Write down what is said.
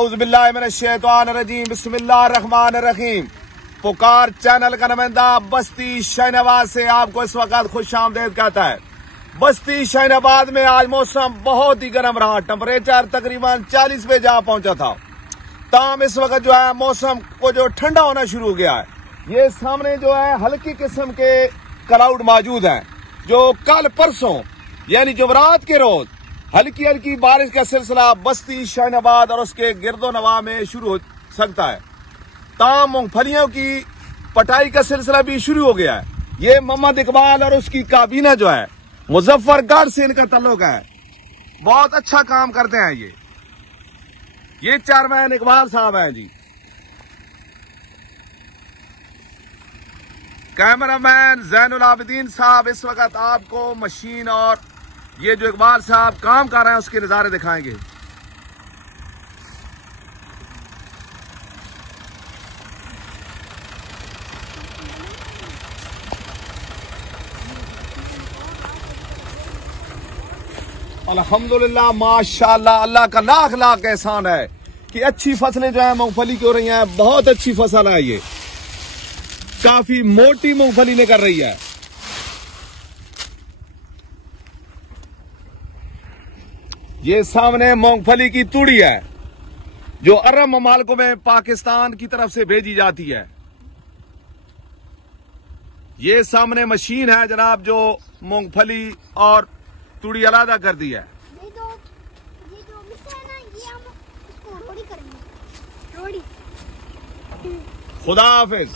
औज़ुबिल्लाहिमिनश्शैतानिर्रजीम बिस्मिल्लाहिर्रहमानिर्रहीम। पुकार चैनल का नुमाइंदा बस्ती शाहीनाबाद से आपको इस वक्त खुशामदीद कहता है। बस्ती शाहीनाबाद में आज मौसम बहुत ही गर्म रहा, टेम्परेचर तकरीबन 40 पे जा पहुंचा था। ताम इस वक्त जो है मौसम को जो ठंडा होना शुरू हो गया है। ये सामने जो है हल्की किस्म के क्लाउड मौजूद हैं, जो कल परसों यानी जुमरात के रोज हल्की हल्की बारिश का सिलसिला बस्ती शाहीनाबाद और उसके गिरदो नवा में शुरू हो सकता है। ताम मूंगफलियों की पटाई का सिलसिला भी शुरू हो गया है। ये मोहम्मद इकबाल और उसकी काबीना जो है मुजफ्फरगढ़ से इनका ताल्लुक है, बहुत अच्छा काम करते हैं। ये चेयरमैन इकबाल साहब हैं जी। कैमरामैन जैनुल आबिदीन साहब इस वक्त आपको मशीन और ये जो इकबाल साहब काम कर रहे हैं उसके नजारे दिखाएंगे। अल्हम्दुलिल्लाह माशाअल्लाह, अल्लाह का लाख लाख एहसान है कि अच्छी फसलें जो है मूंगफली की हो रही हैं। बहुत अच्छी फसल है, ये काफी मोटी मूंगफली निकल रही है। ये सामने मूंगफली की तूड़ी है जो अरब ममालिकों में पाकिस्तान की तरफ से भेजी जाती है। ये सामने मशीन है जनाब जो मूंगफली और तूड़ी अलग कर दी है। ये जो मिक्सर है ना, ये हम इसको रोड़ी करेंगे। रोड़ी। खुदा हाफिज।